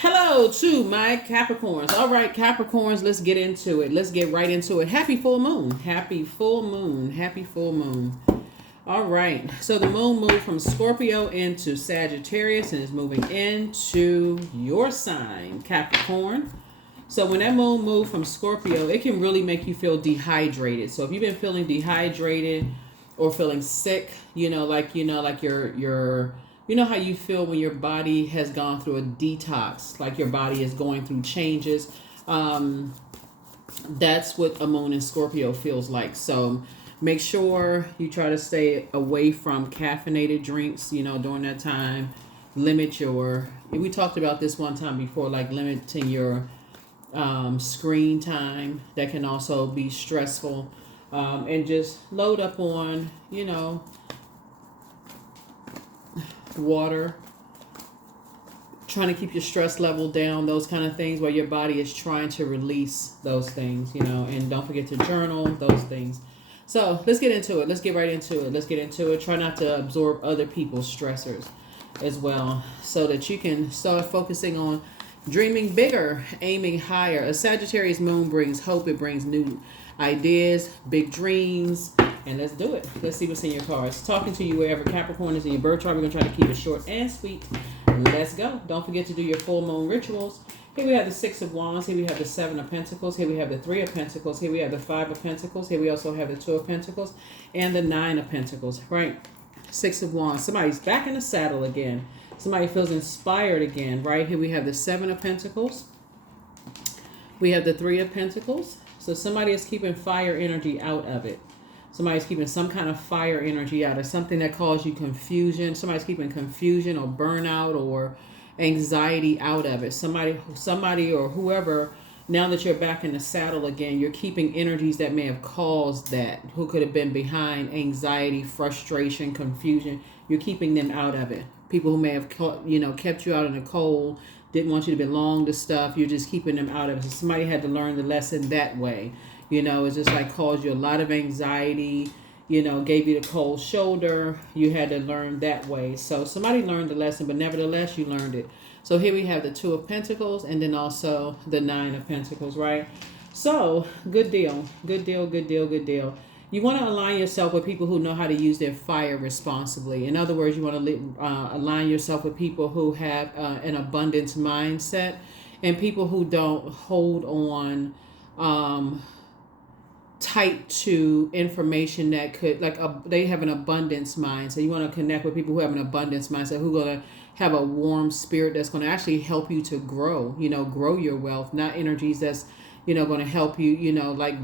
Hello to my Capricorns. All right, Capricorns, let's get into it. Let's get right into it. Happy full moon. Happy full moon. Happy full moon. All right. So the moon moved from Scorpio into Sagittarius and is moving into your sign, Capricorn. So when that moon moved from Scorpio, it can really make you feel dehydrated. So if you've been feeling dehydrated or feeling sick, like you're you know how you feel when your body has gone through a detox, like your body is going through changes. That's what a moon in Scorpio feels like. So make sure you try to stay away from caffeinated drinks, during that time. Limit your, we talked about this one time before, like limiting your screen time. That can also be stressful. And just load up on, water, trying to keep your stress level down, those kind of things where your body is trying to release those things, and don't forget to journal, those things. So let's get into it. Let's get right into it. Let's get into it. Try not to absorb other people's stressors as well, so that you can start focusing on dreaming bigger, aiming higher. A Sagittarius moon brings hope. It brings new ideas, big dreams. And let's do it. Let's see what's in your cards. Talking to you wherever Capricorn is in your birth chart. We're going to try to keep it short and sweet. Let's go. Don't forget to do your full moon rituals. Here we have the Six of Wands. Here we have the Seven of Pentacles. Here we have the Three of Pentacles. Here we have the Five of Pentacles. Here we also have the Two of Pentacles and the Nine of Pentacles. Right? Six of Wands. Somebody's back in the saddle again. Somebody feels inspired again. Right? Here we have the Seven of Pentacles. We have the Three of Pentacles. So somebody is keeping fire energy out of it. Somebody's keeping some kind of fire energy out of something that causes you confusion. Somebody's keeping confusion or burnout or anxiety out of it. Somebody or whoever, now that you're back in the saddle again, you're keeping energies that may have caused that, who could have been behind anxiety, frustration, confusion. You're keeping them out of it. People who may have, kept you out in the cold, didn't want you to belong to stuff. You're just keeping them out of it. So somebody had to learn the lesson that way. It's just like caused you a lot of anxiety, gave you the cold shoulder. You had to learn that way. So somebody learned the lesson, but nevertheless, you learned it. So here we have the Two of Pentacles and then also the Nine of Pentacles, right? So good deal, good deal, good deal, good deal. You want to align yourself with people who know how to use their fire responsibly. In other words, you want to align yourself with people who have an abundance mindset and people who don't hold on tight to information that could, they have an abundance mind. So you want to connect with people who have an abundance mindset, who are going to have a warm spirit that's going to actually help you to grow, grow your wealth, not energies that's, going to help you,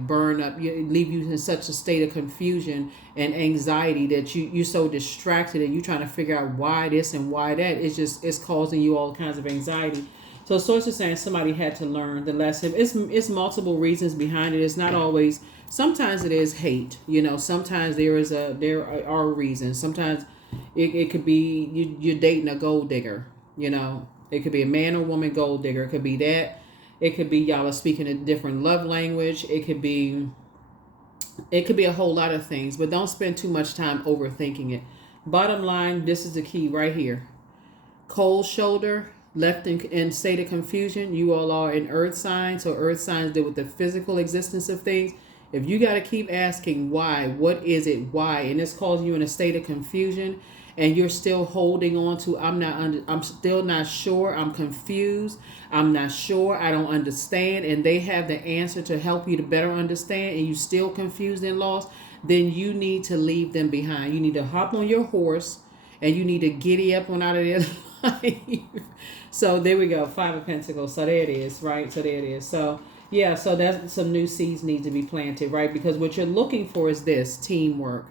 burn up, leave you in such a state of confusion and anxiety that you're so distracted and you're trying to figure out why this and why that. It's causing you all kinds of anxiety. So source is saying somebody had to learn the lesson. It's multiple reasons behind it. It's not always. Sometimes it is hate. Sometimes there are reasons. Sometimes it could be you're dating a gold digger. It could be a man or woman gold digger. It could be that. It could be y'all are speaking a different love language. It could be a whole lot of things. But don't spend too much time overthinking it. Bottom line, this is the key right here. Cold shoulder. Left in state of confusion. You all are in earth signs. So earth signs deal with the physical existence of things. If you got to keep asking why, what is it, why, and it's causing you in a state of confusion and you're still holding on to, I'm still not sure, I'm confused, I'm not sure, I don't understand, and they have the answer to help you to better understand and you still confused and lost, then you need to leave them behind. You need to hop on your horse and you need to giddy up on out of their life. So there we go, Five of Pentacles. So there it is, right? So there it is. So yeah, so that's some new seeds need to be planted, right? Because what you're looking for is this, teamwork.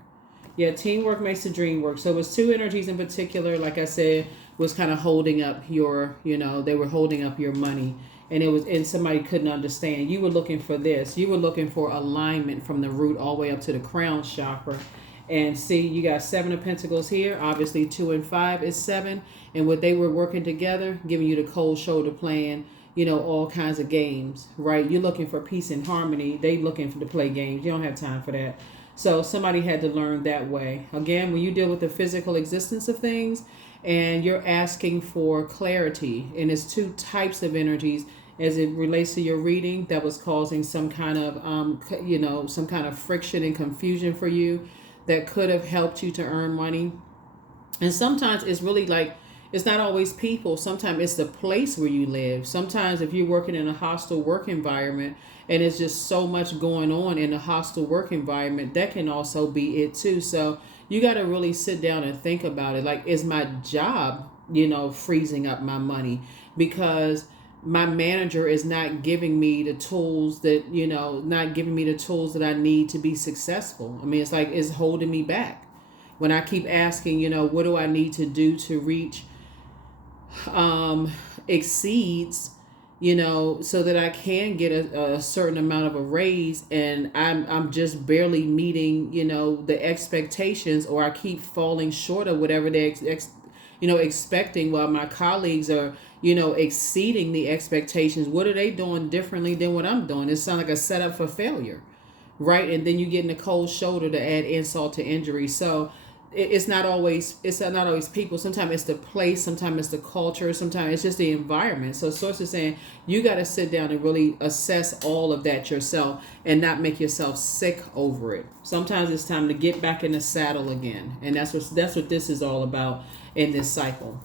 Yeah, teamwork makes the dream work. So it was two energies in particular, like I said, was kind of holding up your, they were holding up your money. And somebody couldn't understand. You were looking for this. You were looking for alignment from the root all the way up to the crown chakra. And see, you got Seven of Pentacles here. Obviously, 2 and 5 is 7. And what they were working together, giving you the cold shoulder playing, all kinds of games, right? You're looking for peace and harmony. They looking to play games. You don't have time for that. So somebody had to learn that way. Again, when you deal with the physical existence of things and you're asking for clarity. And it's two types of energies as it relates to your reading that was causing some kind of, some kind of friction and confusion for you that could have helped you to earn money. And sometimes it's really like, it's not always people. Sometimes it's the place where you live. Sometimes if you're working in a hostile work environment and it's just so much going on in a hostile work environment, that can also be it too. So you got to really sit down and think about it. Like, is my job, freezing up my money because my manager is not giving me the tools that, not giving me the tools that I need to be successful? I mean, it's like, it's holding me back. When I keep asking, what do I need to do to reach exceeds, so that I can get a certain amount of a raise, and I'm just barely meeting, the expectations, or I keep falling short of whatever they're expecting, while my colleagues are, exceeding the expectations. What are they doing differently than what I'm doing? It sounds like a setup for failure, right? And then you get in a cold shoulder to add insult to injury. So it's not always people. Sometimes it's the place, sometimes it's the culture, sometimes it's just the environment. So Source is saying you got to sit down and really assess all of that yourself and not make yourself sick over it. Sometimes it's time to get back in the saddle again, and that's what this is all about in this cycle.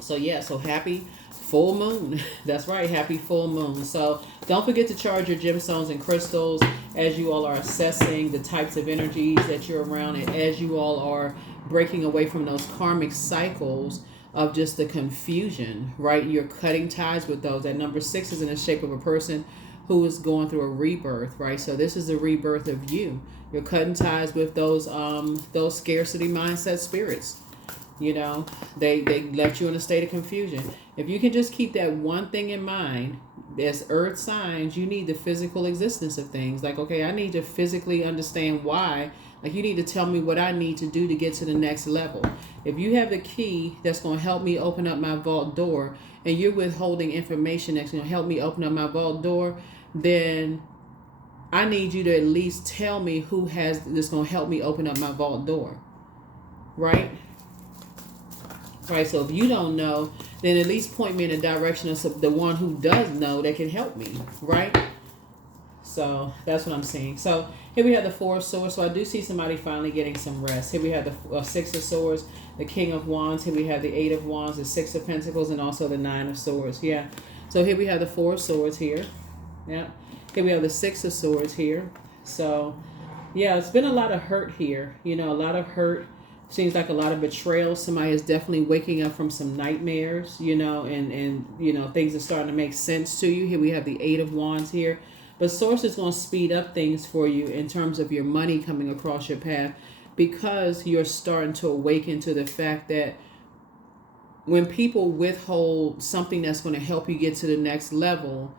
So so happy full moon. That's right, happy full moon. So don't forget to charge your gemstones and crystals as you all are assessing the types of energies that you're around, and as you all are breaking away from those karmic cycles of just the confusion, right? You're cutting ties with those. That number 6 is in the shape of a person who is going through a rebirth, right? So this is a rebirth of you. You're cutting ties with those scarcity mindset spirits. They left you in a state of confusion. If you can just keep that one thing in mind, as earth signs, you need the physical existence of things. Like, okay, I need to physically understand why. Like, you need to tell me what I need to do to get to the next level. If you have the key that's going to help me open up my vault door, and you're withholding information that's going to help me open up my vault door, then I need you to at least tell me who has this going to help me open up my vault door, right? Right, so if you don't know, then at least point me in the direction of the one who does know that can help me, right? So that's what I'm seeing. So here we have the 4 of Swords. So I do see somebody finally getting some rest. Here we have the 6 of Swords, the King of Wands. Here we have the 8 of Wands, the 6 of Pentacles, and also the 9 of Swords. Yeah. So here we have the 4 of Swords here. Yeah. Here we have the 6 of Swords here. So yeah, it's been a lot of hurt here. A lot of hurt. Seems like a lot of betrayal. Somebody is definitely waking up from some nightmares, and things are starting to make sense to you. Here we have the 8 of Wands here. But Source is going to speed up things for you in terms of your money coming across your path, because you're starting to awaken to the fact that when people withhold something that's going to help you get to the next level,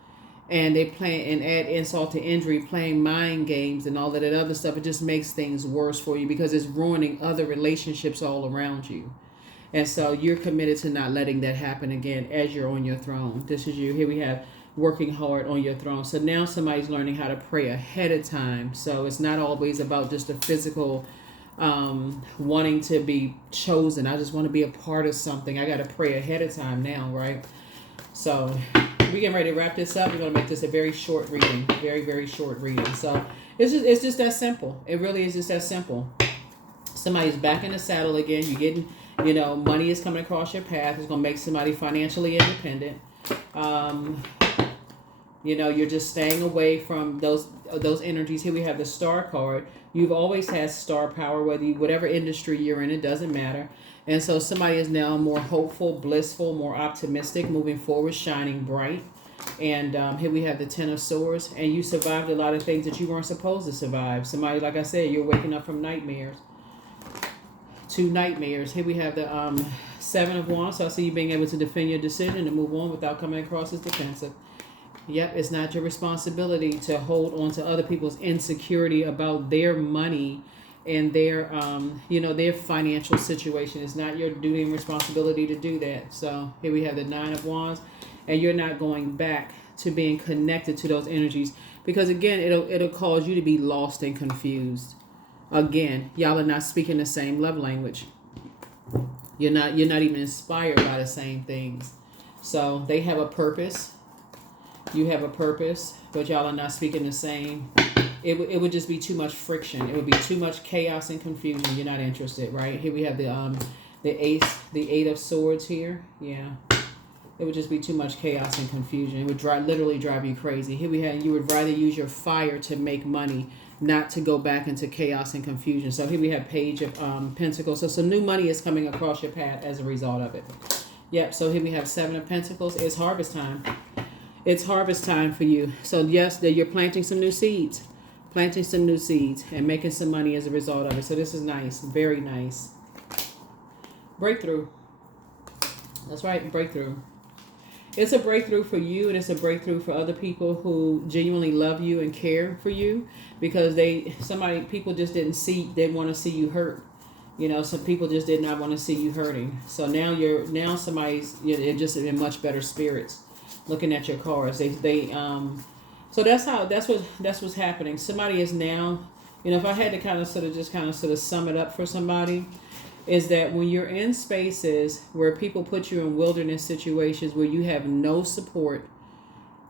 and they play and add insult to injury, playing mind games and all of that other stuff, it just makes things worse for you, because it's ruining other relationships all around you. And so you're committed to not letting that happen again as you're on your throne. This is you. Here we have working hard on your throne. So now somebody's learning how to pray ahead of time. So it's not always about just the physical wanting to be chosen. I just want to be a part of something. I got to pray ahead of time now, right? So we're getting ready to wrap this up. We're going to make this a very short reading. Very, very short reading. So it's just that simple. It really is just that simple. Somebody's back in the saddle again. You're getting, money is coming across your path. It's going to make somebody financially independent. You're just staying away from those energies. Here we have the Star card. You've always had star power, whatever industry you're in, it doesn't matter. And so somebody is now more hopeful, blissful, more optimistic, moving forward, shining bright. And here we have the 10 of Swords. And you survived a lot of things that you weren't supposed to survive. Somebody, like I said, you're waking up from nightmares. 2 nightmares. Here we have the 7 of Wands. So I see you being able to defend your decision and move on without coming across as defensive. Yep, it's not your responsibility to hold on to other people's insecurity about their money and their their financial situation. It's not your duty and responsibility to do that. So here we have the 9 of Wands, and you're not going back to being connected to those energies, because again, it'll cause you to be lost and confused. Again, y'all are not speaking the same love language. You're not even inspired by the same things. So they have a purpose. You have a purpose, but y'all are not speaking the same. It would just be too much friction. It would be too much chaos and confusion. You're not interested, right? Here we have the eight of swords here. Yeah. It would just be too much chaos and confusion. It would literally drive you crazy. Here we have, you would rather use your fire to make money, not to go back into chaos and confusion. So here we have Page of Pentacles. So some new money is coming across your path as a result of it. Yep. So here we have Seven of Pentacles. It's harvest time. It's harvest time for you. So yes, that you're planting some new seeds. Planting some new seeds and making some money as a result of it. So this is nice. Very nice. Breakthrough. That's right. Breakthrough. It's a breakthrough for you, and it's a breakthrough for other people who genuinely love you and care for you, because people just didn't want to see you hurt. You know, some people just did not want to see you hurting. So now somebody's, you're just in much better spirits. Looking at your cards, so that's what's happening. Somebody is now, if I had to kind of sort of sum it up for somebody, is that when you're in spaces where people put you in wilderness situations where you have no support,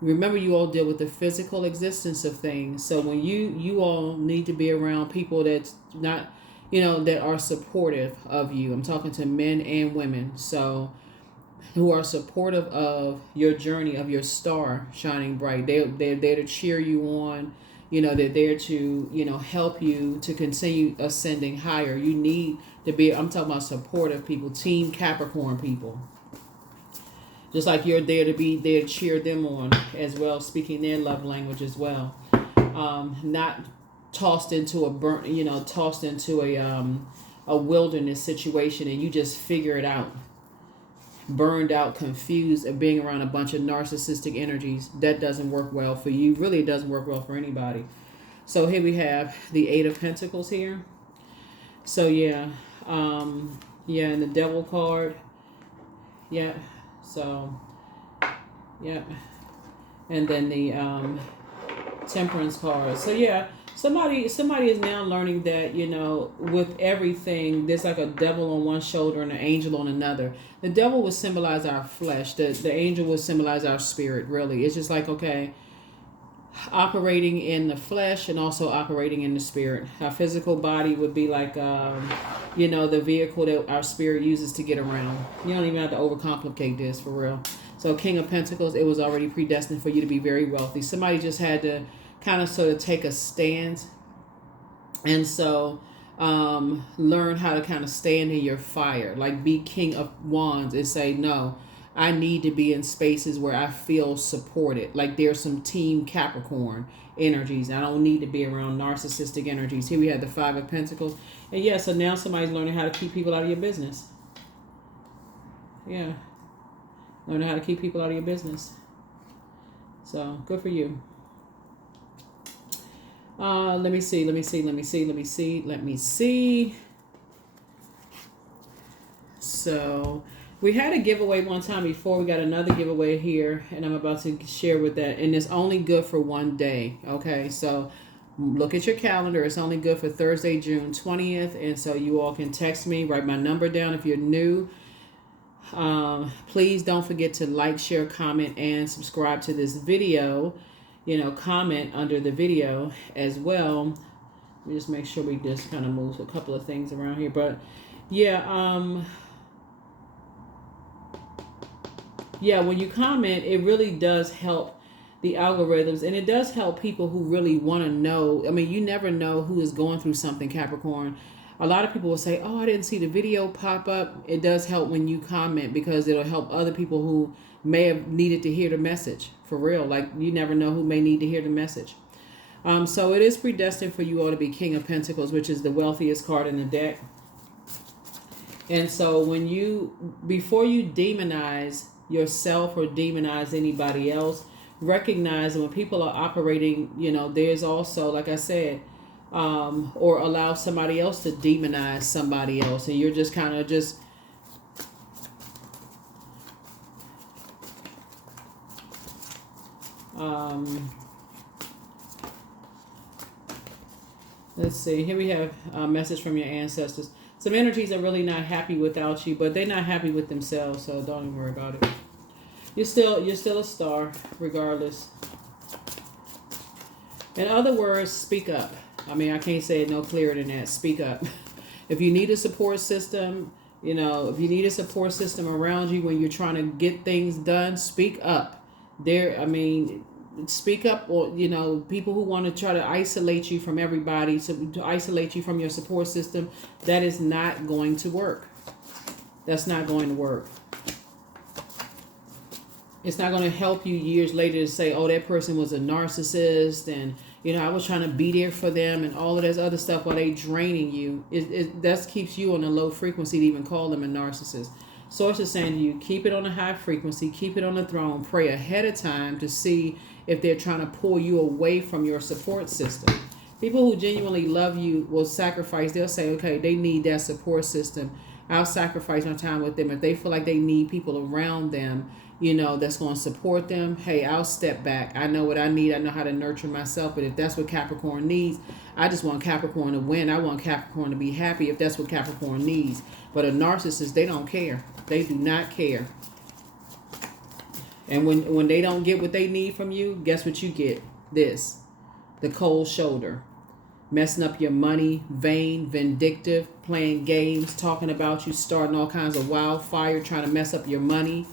remember you all deal with the physical existence of things. So when you all need to be around people that's not, that are supportive of you. I'm talking to men and women. So who are supportive of your journey, of your star shining bright. They're there to cheer you on. They're there to, help you to continue ascending higher. You need to be, I'm talking about supportive people, team Capricorn people. Just like you're there to cheer them on as well, speaking their love language as well. Not tossed into a wilderness situation and you just figure it out. Burned out, confused, and being around a bunch of narcissistic energies. That doesn't work well for you. Really, it doesn't work well for anybody. So here we have the Eight of Pentacles here. So and the Devil card. Yeah. So yeah. And then the Temperance card. So yeah, somebody is now learning that, with everything, there's like a devil on one shoulder and an angel on another. The devil would symbolize our flesh. The angel would symbolize our spirit, really. It's just like, okay, operating in the flesh and also operating in the spirit. Our physical body would be like, the vehicle that our spirit uses to get around. You don't even have to overcomplicate this, for real. So King of Pentacles, it was already predestined for you to be very wealthy. Somebody just had to kind of sort of take a stand. And so learn how to kind of stand in your fire. Like be King of Wands and say, no, I need to be in spaces where I feel supported. Like there's some team Capricorn energies. I don't need to be around narcissistic energies. Here we have the Five of Pentacles. And yeah, so now somebody's learning how to keep people out of your business. Yeah. Learning how to keep people out of your business. So good for you. Let me see. So we had a giveaway one time before. We got another giveaway here, and I'm about to share with that. And it's only good for one day. Okay, so look at your calendar. It's only good for Thursday, June 20th. And so you all can text me, write my number down if you're new. Please don't forget to like, share, comment, and subscribe to this video. Comment under the video as well. Let me just make sure we just kind of move a couple of things around here. But yeah, when you comment, it really does help the algorithms, and it does help people who really want to know. I mean, you never know who is going through something, Capricorn. A lot of people will say, oh, I didn't see the video pop up. It does help when you comment, because it'll help other people who may have needed to hear the message. For real. Like, you never know who may need to hear the message. So it is predestined for you all to be King of Pentacles, which is the wealthiest card in the deck. And so before you demonize yourself or demonize anybody else, recognize that when people are operating, there's also, like I said, or allow somebody else to demonize somebody else, and you're just kind of just let's see, here we have a message from your ancestors. Some energies are really not happy without you, but they're not happy with themselves, so don't even worry about it. You're still a star, regardless. In other words, speak up. I mean, I can't say it no clearer than that. Speak up. If you need a support system, you know, if you need a support system around you when you're trying to get things done, speak up. Speak up, or, you know, people who want to try to isolate you from everybody, to isolate you from your support system, that is not going to work. That's not going to work. It's not going to help you years later to say, oh, that person was a narcissist and, you know, I was trying to be there for them and all of this other stuff while they draining you. That keeps you on a low frequency to even call them a narcissist. Source is saying to you, keep it on a high frequency, keep it on the throne, pray ahead of time to see if they're trying to pull you away from your support system. People who genuinely love you will sacrifice. They'll say, okay, they need that support system. I'll sacrifice my time with them. If they feel like they need people around them, you know, that's going to support them, hey, I'll step back. I know what I need. I know how to nurture myself. But if that's what Capricorn needs, I just want Capricorn to win. I want Capricorn to be happy if that's what Capricorn needs. But a narcissist, they don't care. They do not care. And when they don't get what they need from you, guess what you get? This. The cold shoulder. Messing up your money, vain, vindictive, playing games, talking about you, starting all kinds of wildfire, trying to mess up your money.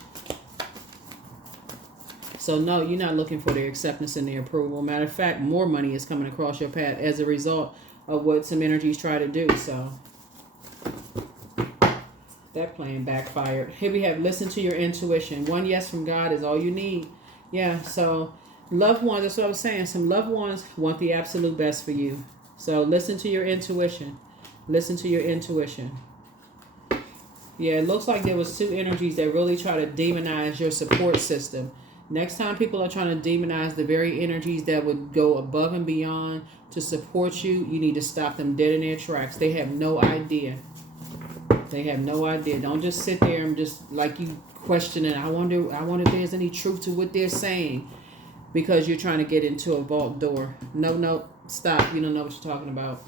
So no, you're not looking for their acceptance and their approval. Matter of fact, more money is coming across your path as a result of what some energies try to do. So that plan backfired. Here we have listen to your intuition. One yes from God is all you need. Yeah, so loved ones, that's what I was saying. Some loved ones want the absolute best for you. So listen to your intuition. Listen to your intuition. Yeah, it looks like there was two energies that really try to demonize your support system. Next time people are trying to demonize the very energies that would go above and beyond to support you, you need to stop them dead in their tracks. They have no idea. They have no idea. Don't just sit there and just like you questioning. I wonder if there's any truth to what they're saying, because you're trying to get into a vault door. No, stop. You don't know what you're talking about.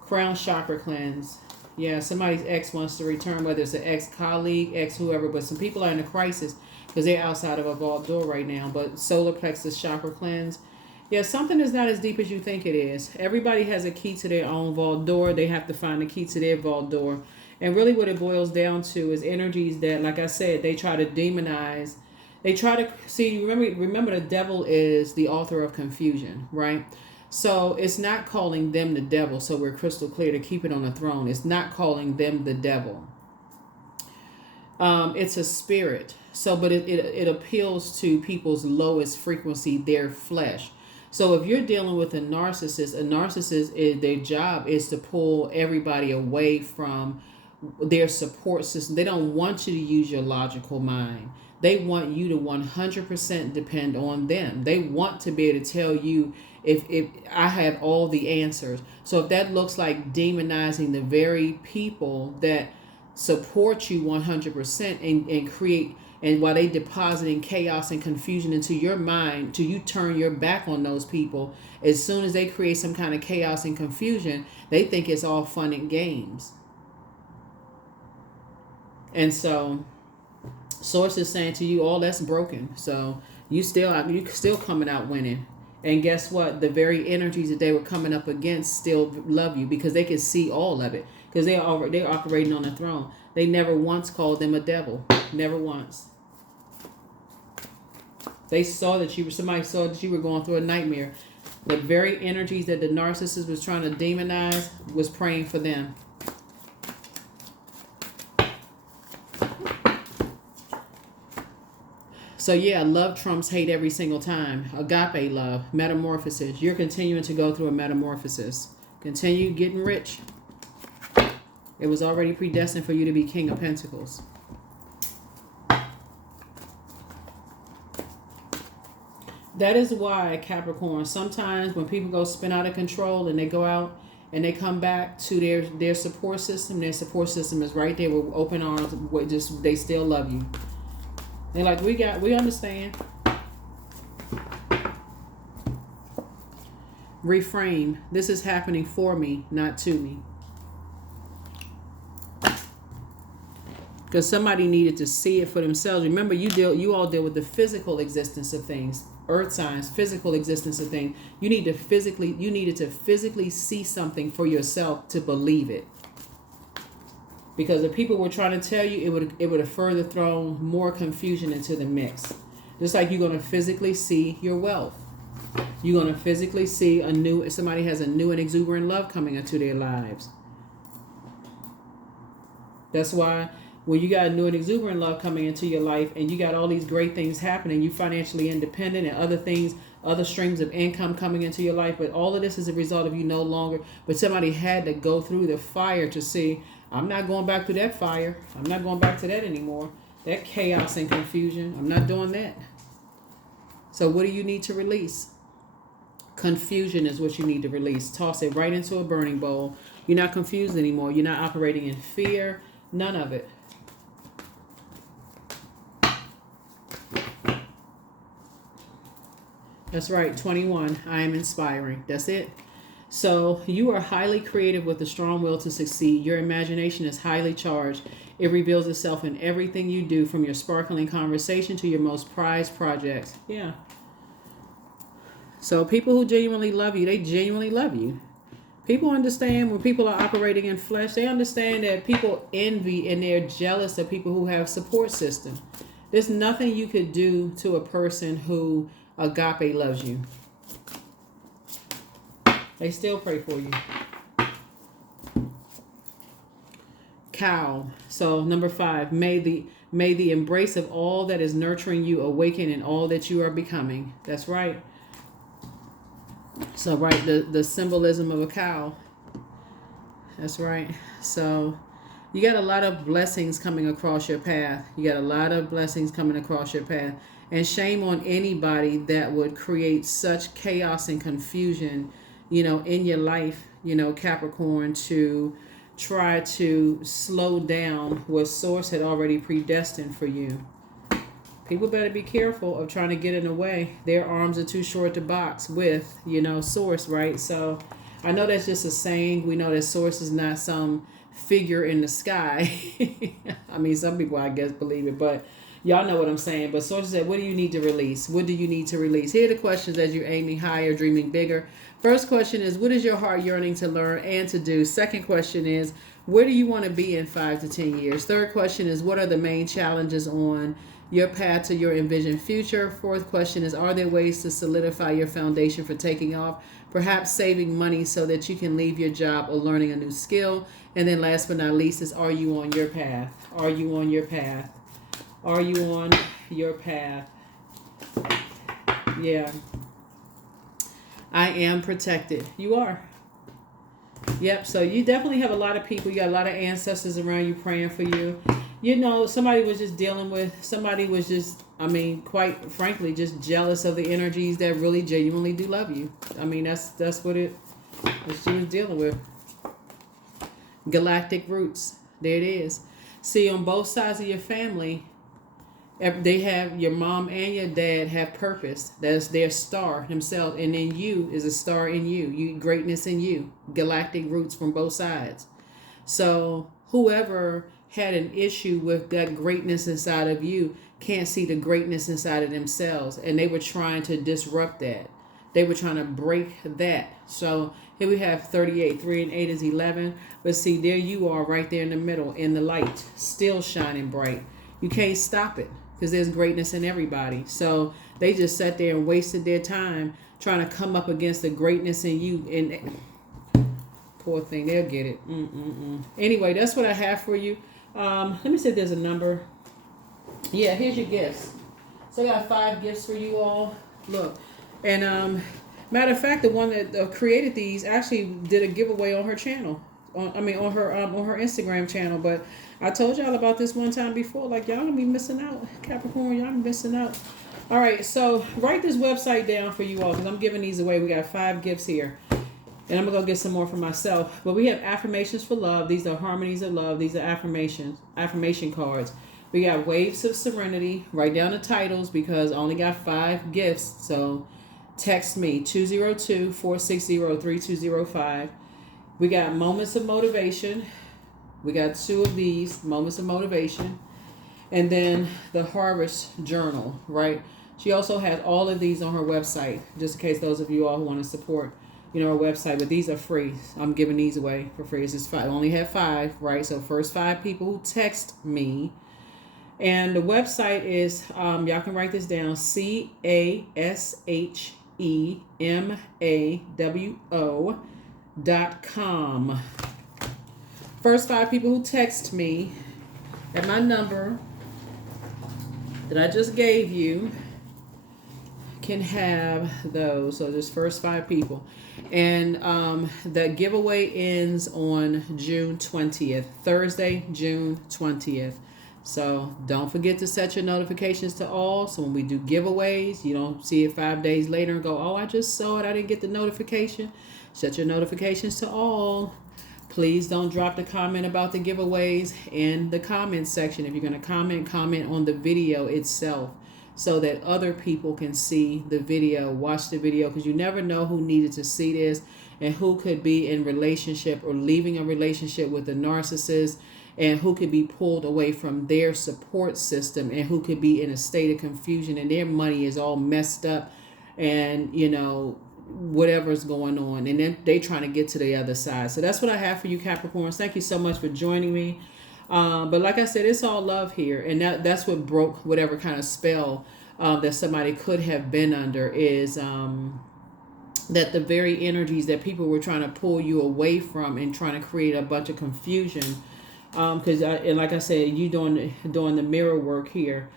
Crown chakra cleanse. Yeah, somebody's ex wants to return, whether it's an ex-colleague, ex-whoever, but some people are in a crisis because they're outside of a vault door right now. But solar plexus chakra cleanse. Yeah, something is not as deep as you think it is. Everybody has a key to their own vault door. They have to find the key to their vault door. And really what it boils down to is energies that, like I said, they try to demonize. They try to, see, remember the devil is the author of confusion, right? So it's not calling them the devil. So we're crystal clear to keep it on the throne. It's not calling them the devil. It's a spirit. So, but it appeals to people's lowest frequency, their flesh. So if you're dealing with a narcissist is, their job is to pull everybody away from their support system. They don't want you to use your logical mind. They want you to 100% depend on them. They want to be able to tell you if I have all the answers. So if that looks like demonizing the very people that support you 100% and create, and while they depositing chaos and confusion into your mind, till you turn your back on those people, as soon as they create some kind of chaos and confusion, they think it's all fun and games. And so Source is saying to you, all that's broken. So you still coming out winning. And guess what? The very energies that they were coming up against still love you because they can see all of it. Because they're operating on the throne. They never once called them a devil. Never once. They saw that somebody saw that you were going through a nightmare. The very energies that the narcissist was trying to demonize was praying for them. So yeah, love trumps hate every single time. Agape love, metamorphosis. You're continuing to go through a metamorphosis. Continue getting rich. It was already predestined for you to be King of Pentacles. That is why, Capricorn, sometimes when people go spin out of control and they go out and they come back to their support system is right there with open arms. They still love you. They're like, we understand. Reframe. This is happening for me, not to me. because somebody needed to see it for themselves. Remember, you all deal with the physical existence of things, earth signs, physical existence of things. You needed to physically see something for yourself to believe it. Because if people were trying to tell you, it would have further thrown more confusion into the mix. Just like you're going to physically see your wealth. You're going to physically see somebody has a new and exuberant love coming into their lives. That's why when you got a new and exuberant love coming into your life and you got all these great things happening, you're financially independent and other things, other streams of income coming into your life, but all of this is a result of you no longer, but somebody had to go through the fire to see, I'm not going back to that fire. I'm not going back to that anymore. That chaos and confusion. I'm not doing that. So what do you need to release? Confusion is what you need to release. Toss it right into a burning bowl. You're not confused anymore. You're not operating in fear. None of it. That's right. 21. I am inspiring. That's it. So you are highly creative with a strong will to succeed. Your imagination is highly charged. It reveals itself in everything you do, from your sparkling conversation to your most prized projects. Yeah. So people who genuinely love you, they genuinely love you. People understand when people are operating in flesh, they understand that people envy and they're jealous of people who have support systems. There's nothing you could do to a person who agape loves you. They still pray for you. Cow. So number 5, may the embrace of all that is nurturing you awaken in all that you are becoming. That's right. So right, the symbolism of a cow. That's right. So you got a lot of blessings coming across your path. You got a lot of blessings coming across your path. And shame on anybody that would create such chaos and confusion, in your life, Capricorn, to try to slow down what Source had already predestined for you. People better be careful of trying to get in the way. Their arms are too short to box with, Source, right? So I know that's just a saying. We know that Source is not some figure in the sky. I mean, some people, I guess, believe it, but y'all know what I'm saying. But Source said, what do you need to release? What do you need to release? Here are the questions as you're aiming higher, dreaming bigger. First question is, what is your heart yearning to learn and to do? Second question is, where do you want to be in 5 to 10 years? Third question is, what are the main challenges on your path to your envisioned future? Fourth question is, are there ways to solidify your foundation for taking off? Perhaps saving money so that you can leave your job or learning a new skill. And then last but not least is, are you on your path? Are you on your path? Are you on your path? Yeah. I am protected. You are. Yep. So you definitely have a lot of people. You got a lot of ancestors around you praying for you. Somebody was just, quite frankly, just jealous of the energies that really genuinely do love you. I mean, that's what she was dealing with. Galactic roots. There it is. See, on both sides of your family, they have, your mom and your dad have purpose. That's their star themselves. And then you is a star in you. Greatness in you. Galactic roots from both sides. So whoever had an issue with that greatness inside of you can't see the greatness inside of themselves. And they were trying to disrupt that. They were trying to break that. So here we have 38. 3 and 8 is 11. But see, there you are right there in the middle, in the light, still shining bright. You can't stop it because there's greatness in everybody. So they just sat there and wasted their time trying to come up against the greatness in you. And poor thing, they'll get it. Anyway, that's what I have for you. Let me see if there's a number. Yeah, here's your gifts. So I got 5 gifts for you all. Look. And matter of fact, the one that created these actually did a giveaway on her channel. On her Instagram channel. But I told y'all about this one time before. Like, y'all gonna be missing out. Capricorn, y'all be missing out. All right, so write this website down for you all because I'm giving these away. We got 5 gifts here. And I'm going to go get some more for myself. But we have affirmations for love. These are harmonies of love. These are affirmation cards. We got waves of serenity. Write down the titles because I only got 5 gifts. So text me 202-460-3205. We got moments of motivation. We got 2 of these, Moments of Motivation. And then the Harvest Journal, right? She also has all of these on her website, just in case those of you all who want to support, her website. But these are free. I'm giving these away for free. It's just 5. I only have 5, right? So first 5 people who text me. And the website is, y'all can write this down, CASHEMAWO.com. First 5 people who text me at my number that I just gave you can have those. So just first 5 people. And the giveaway ends on June 20th, Thursday, June 20th. So don't forget to set your notifications to all. So when we do giveaways, you don't see it 5 days later and go, oh, I just saw it, I didn't get the notification. Set your notifications to all. Please don't drop the comment about the giveaways in the comment section. If you're going to comment on the video itself so that other people can see the video, watch the video, because you never know who needed to see this and who could be in relationship or leaving a relationship with a narcissist, and who could be pulled away from their support system, and who could be in a state of confusion and their money is all messed up and, whatever's going on, and then they trying to get to the other side. So that's what I have for you, Capricorns. Thank you so much for joining me. But like I said, it's all love here, and that's what broke whatever kind of spell that somebody could have been under, is that the very energies that people were trying to pull you away from and trying to create a bunch of confusion. Because and like I said, you doing the mirror work here.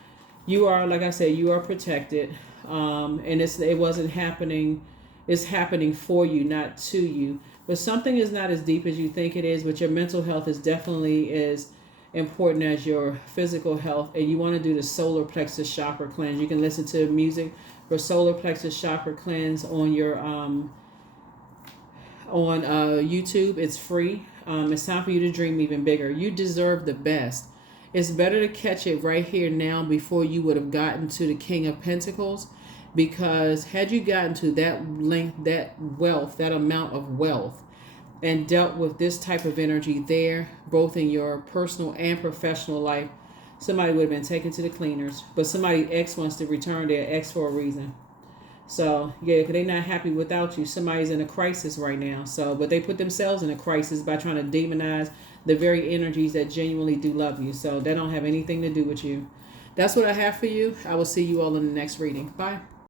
You are, like I said, you are protected, and it wasn't happening. It's happening for you, not to you. But something is not as deep as you think it is. But your mental health is definitely as important as your physical health. And you want to do the solar plexus chakra cleanse. You can listen to music for solar plexus chakra cleanse on your on YouTube. It's free. It's time for you to dream even bigger. You deserve the best. It's better to catch it right here now before you would have gotten to the King of Pentacles. Because had you gotten to that length, that wealth, that amount of wealth, and dealt with this type of energy there, both in your personal and professional life, somebody would have been taken to the cleaners. But somebody X wants to return their X for a reason. So, yeah, because they're not happy without you. Somebody's in a crisis right now. So, but they put themselves in a crisis by trying to demonize the very energies that genuinely do love you. So, that don't have anything to do with you. That's what I have for you. I will see you all in the next reading. Bye.